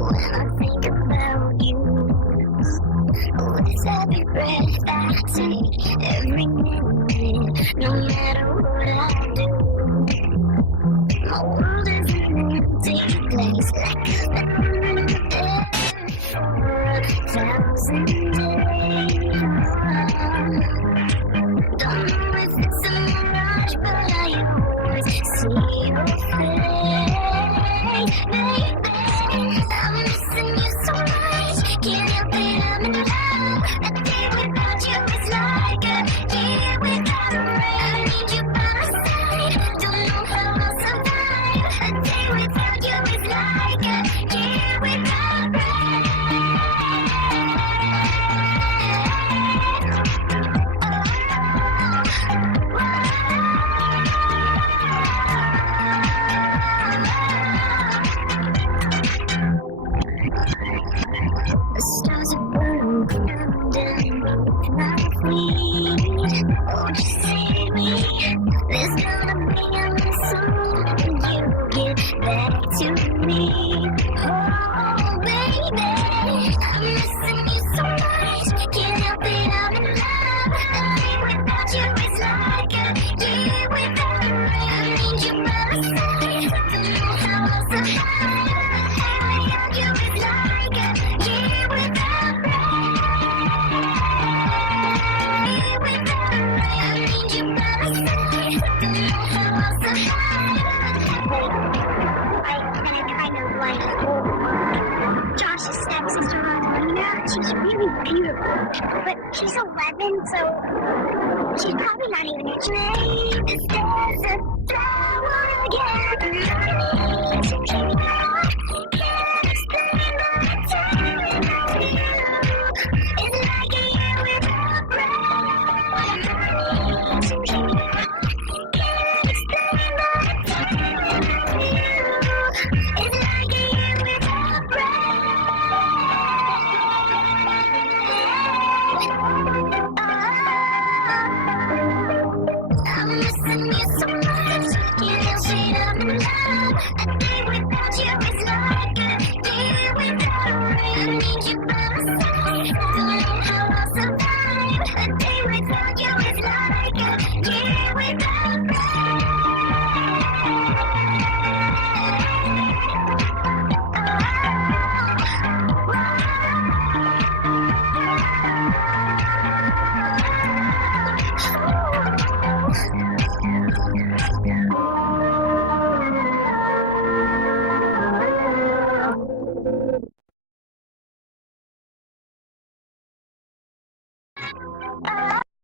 when I think about you. With every breath I take, every minute, no matter what I do, my world is an empty place, like I've been there for 1,000 days. Don't know if it's a mirage, but I always see your face, baby. I'm missing you so much, can't help it, I'm in love. A day without you is like a year without a rain. I need you by my side, don't know how I'll survive. A day without you is like a year without the stars are burning underneath my feet. Oh, just save me. There's gonna be a soon when you get back to me. Oh, baby, I'm missing you so much. Can't help it, I'm in love. A day without you is like a year without a rain. I need you by my side. Don't know how I'll survive. A day without you is like a year without rain. Year without rain. I need you by my side. Don't know how I'll survive. I kind of like Josh's stepsister, Selena. She's really beautiful, but she's 11, so she's probably not even interested. This is a flower again. I need to keep up. Can't explain my time without you. It's like a year without breath. I need to keep up. Can't explain my time without you. It's like a year without I'm missing you so much. Can't help it, I'm in love. A day without you is like a year without a rain. I need you by my side. Don't know how I'll survive. A day without you is like a year without rain.